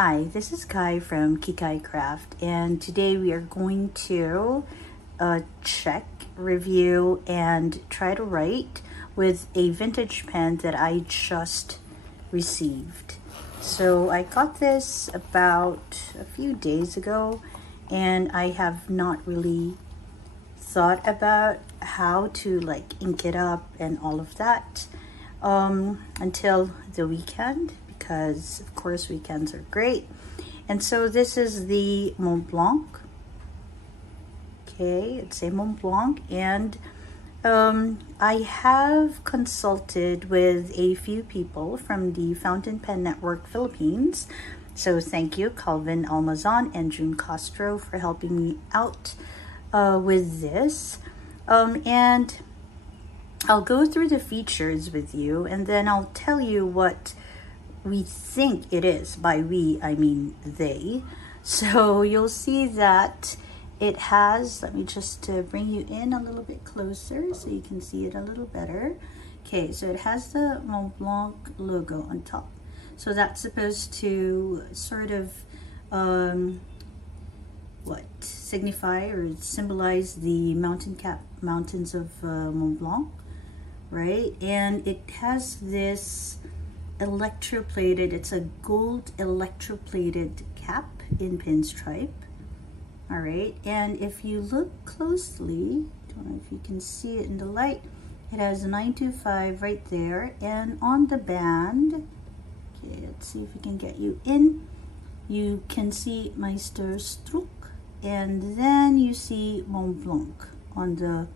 Hi, this is Kai from Kikai Craft, and today we are going to check, review, and try to write with a vintage pen that I just received. So I got this about a few days ago, and I have not really thought about how to like ink it up and all of that until the weekend, because of course weekends are great. And so this is the Montblanc. Okay, it's a Montblanc, and I have consulted with a few people from the Fountain Pen Network Philippines. So thank you, Calvin Almazan and June Castro, for helping me out with this. And I'll go through the features with you, and then I'll tell you what we think it is. By we, I mean they. So you'll see that it has, let me just bring you in a little bit closer so you can see it a little better. Okay, so it has the Montblanc logo on top. So that's supposed to sort of signify or symbolize the mountains of Montblanc, right? And it has this electroplated, it's a gold electroplated cap in pinstripe. All right, and if you look closely, don't know if you can see it in the light, it has 925 right there, and on the band, okay, let's see if we can get you in, you can see Meisterstuck, and then you see Montblanc on the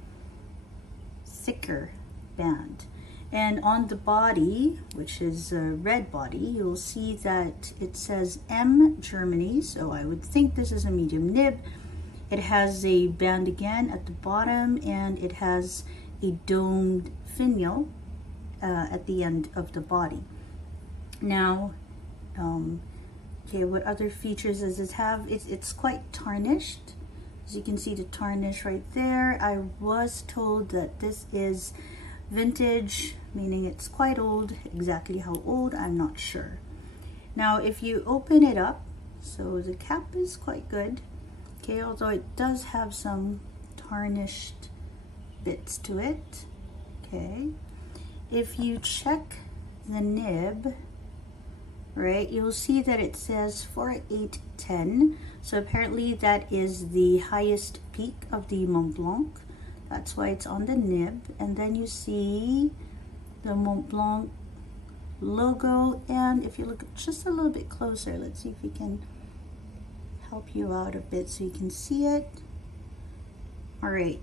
thicker band. And on the body, which is a red body, you'll see that it says M Germany, so I would think this is a medium nib. It has a band again at the bottom, and it has a domed finial at the end of the body. Now, okay, what other features does this have? It's quite tarnished. As you can see the tarnish right there. I was told that this is vintage, meaning it's quite old. Exactly how old, I'm not sure. Now, if you open it up, so the cap is quite good, okay, although it does have some tarnished bits to it, okay. If you check the nib, right, you'll see that it says 4810, so apparently that is the highest peak of the Montblanc. That's why it's on the nib. And then you see the Montblanc logo, and if you look just a little bit closer, let's see if we can help you out a bit so you can see it. All right,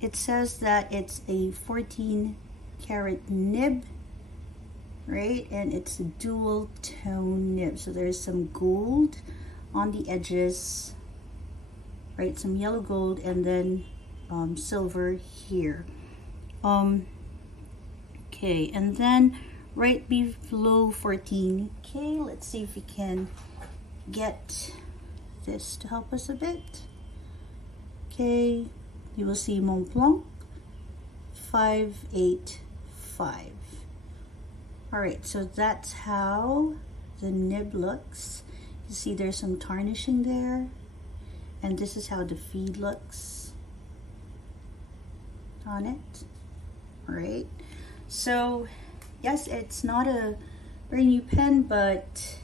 it says that it's a 14 karat nib, right, and it's a dual tone nib, so there's some gold on the edges, right, some yellow gold, and then silver here. Okay, and then right below 14K, let's see if we can get this to help us a bit. Okay, you will see Montblanc 585. All right, so that's how the nib looks. You see there's some tarnishing there, and this is how the feed looks on it. All right, so yes, it's not a very new pen, but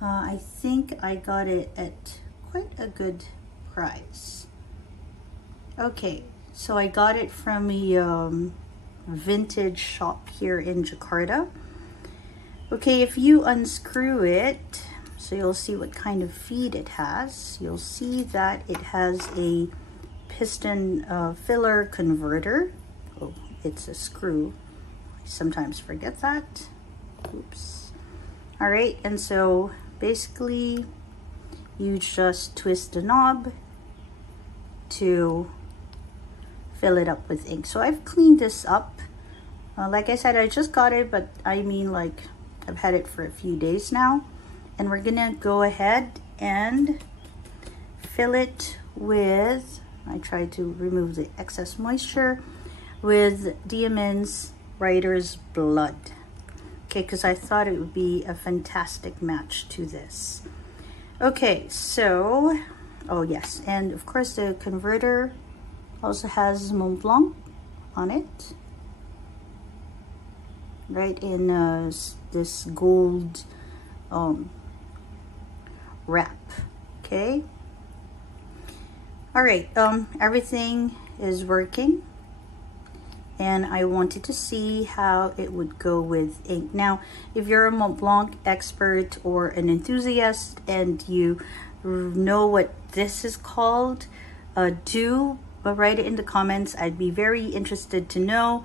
I think I got it at quite a good price. Okay, so I got it from a vintage shop here in Jakarta. Okay, if you unscrew it, so you'll see what kind of feed it has. You'll see that it has a piston filler converter. Oh, it's a screw. I sometimes forget that. Oops. All right, and so basically you just twist the knob to fill it up with ink. So I've cleaned this up. Like I said, I just got it, but I mean, like, I've had it for a few days now. And we're gonna go ahead and fill it with, I tried to remove the excess moisture, with Diamond's Writer's Blood. Okay, because I thought it would be a fantastic match to this. Okay, so, oh yes, and of course the converter also has Montblanc on it, right, in this gold wrap. Okay, all right, everything is working, and I wanted to see how it would go with ink. Now, if you're a Montblanc expert or an enthusiast and you know what this is called, do write it in the comments. I'd be very interested to know.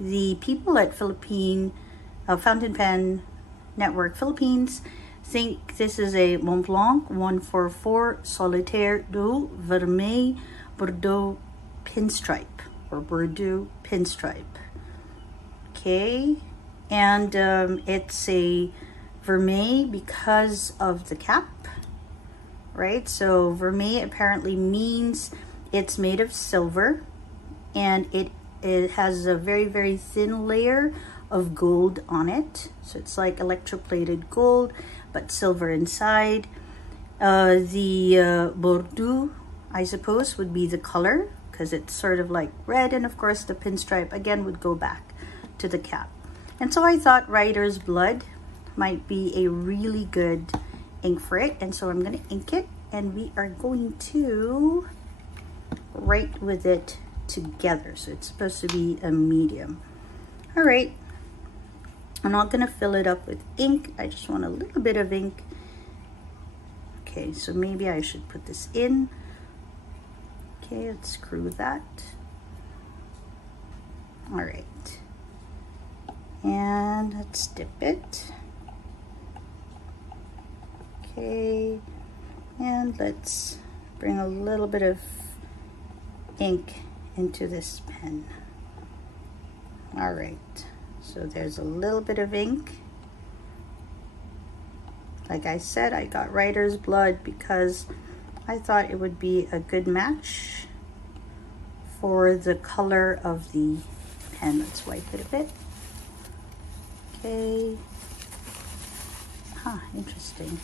The people at Philippine Fountain Pen Network Philippines think this is a Montblanc 144 Solitaire Doue Vermeil Bordeaux Pinstripe, or Bourdeaux Pinstripe. Okay, and it's a vermeil because of the cap, right? So vermeil apparently means it's made of silver, and it has a very, very thin layer of gold on it. So it's like electroplated gold, but silver inside. The Bourdeaux, I suppose, would be the color, because it's sort of like red, and of course the pinstripe again would go back to the cap. And so I thought writer's blood might be a really good ink for it, and so I'm going to ink it, and we are going to write with it together. So it's supposed to be a medium. All right, I'm not going to fill it up with ink. I just want a little bit of ink. Okay, so maybe I should put this in. Okay, let's screw that. All right, and let's dip it. Okay, and let's bring a little bit of ink into this pen. All right, so there's a little bit of ink. Like I said, I got writer's blood because I thought it would be a good match for the color of the pen. Let's wipe it a bit. Okay. Huh, interesting.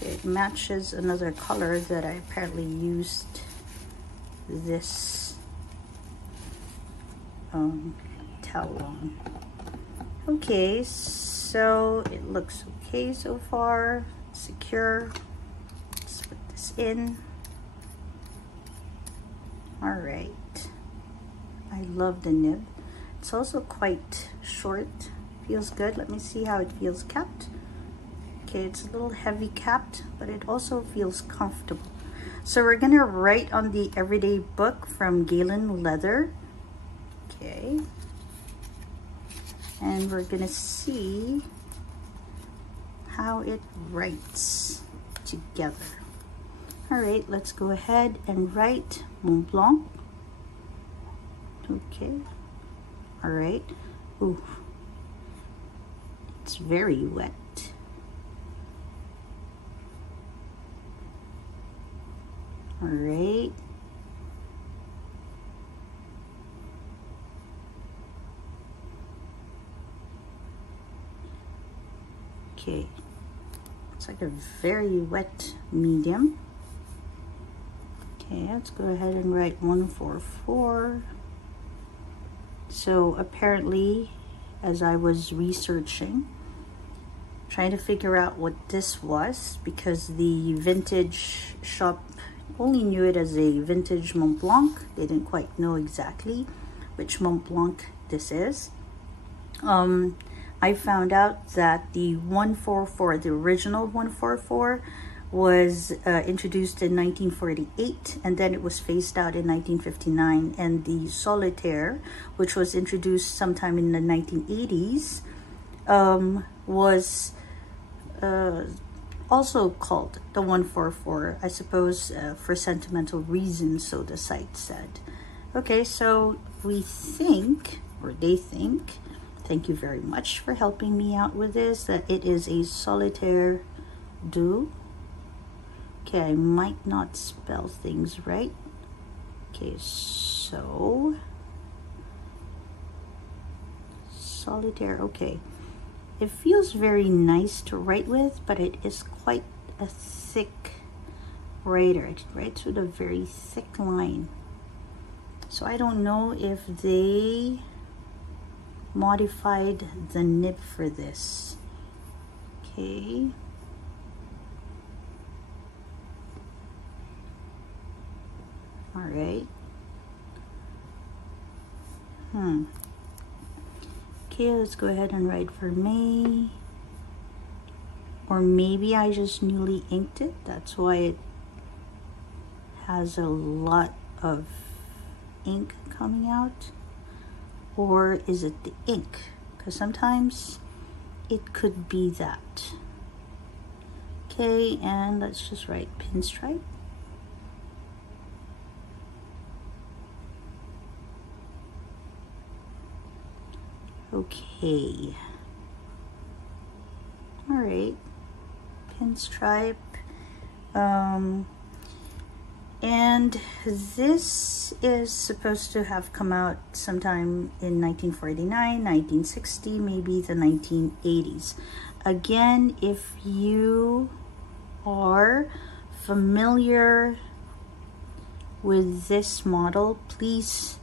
It matches another color that I apparently used this towel on. Okay, so it looks okay so far. Secure. Let's put this in. All right. I love the nib. It's also quite short. Feels good. Let me see how it feels capped. Okay, it's a little heavy capped, but it also feels comfortable. So we're gonna write on the everyday book from Galen Leather. Okay. And we're gonna see how it writes together. All right, let's go ahead and write Montblanc. Okay. All right. Ooh. It's very wet. All right. Okay. It's like a very wet medium. Okay, let's go ahead and write 144. So apparently, as I was researching, trying to figure out what this was, because the vintage shop only knew it as a vintage Montblanc. They didn't quite know exactly which Montblanc this is. I found out that the 144, the original 144, was introduced in 1948, and then it was phased out in 1959. And the Solitaire, which was introduced sometime in the 1980s, was also called the 144, I suppose, for sentimental reasons, so the site said. Okay, so we think, or they think, thank you very much for helping me out with this, that it is a Solitaire Doue. Okay, I might not spell things right. Okay, so Solitaire, okay. It feels very nice to write with, but it is quite a thick writer. It writes with a very thick line. So I don't know if they modified the nib for this. Okay. All right. Okay, let's go ahead and write Vermeil. Or maybe I just newly inked it. That's why it has a lot of ink coming out. Or is it the ink? Because sometimes it could be that. Okay, and let's just write pinstripe. Okay. All right. Pinstripe. And this is supposed to have come out sometime in 1949, 1960, maybe the 1980s. Again, if you are familiar with this model, please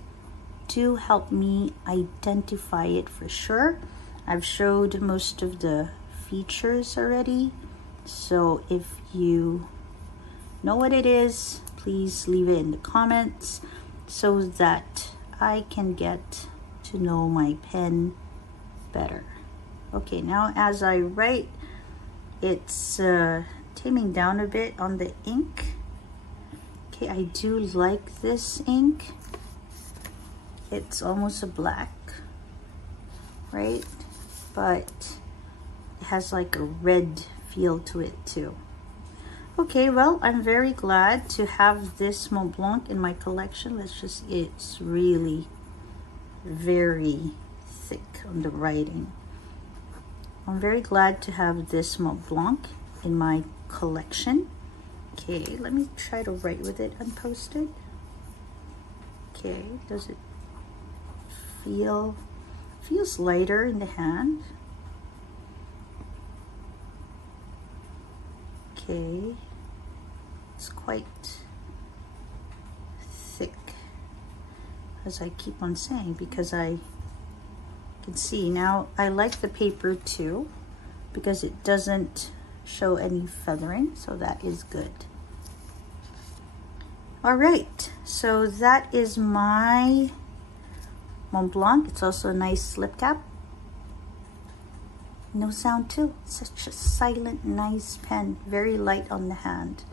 do help me identify it for sure. I've showed most of the features already, so if you know what it is, please leave it in the comments so that I can get to know my pen better. Okay, now as I write, it's taming down a bit on the ink. Okay, I do like this ink. It's almost a black, right? But it has like a red feel to it too. Okay, well, I'm very glad to have this Montblanc in my collection. It's really very thick on the writing. I'm very glad to have this Montblanc in my collection. Okay, let me try to write with it unposted. Okay, does it feels lighter in the hand? Okay, it's quite thick, as I keep on saying, because I can see now. I like the paper too because it doesn't show any feathering, so that is good. All right, so that is my Montblanc. It's also a nice slip cap. No sound too. Such a silent, nice pen. Very light on the hand.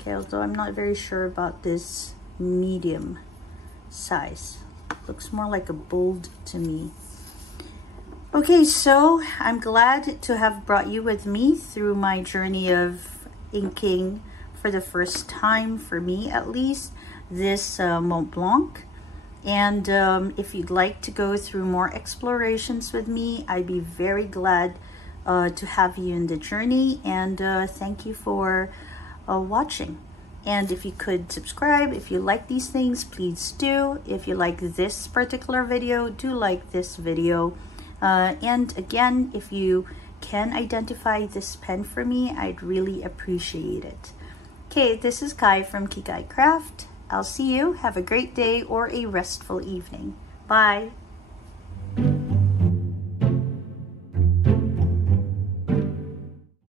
Okay, although I'm not very sure about this medium size. Looks more like a bold to me. Okay, so I'm glad to have brought you with me through my journey of inking for the first time, for me at least, this Montblanc. And if you'd like to go through more explorations with me, I'd be very glad to have you in the journey. And thank you for watching. And if you could subscribe, if you like these things, please do. If you like this particular video, do like this video. And again, if you can identify this pen for me, I'd really appreciate it. Okay, this is Kai from Kikai Craft. I'll see you. Have a great day or a restful evening. Bye.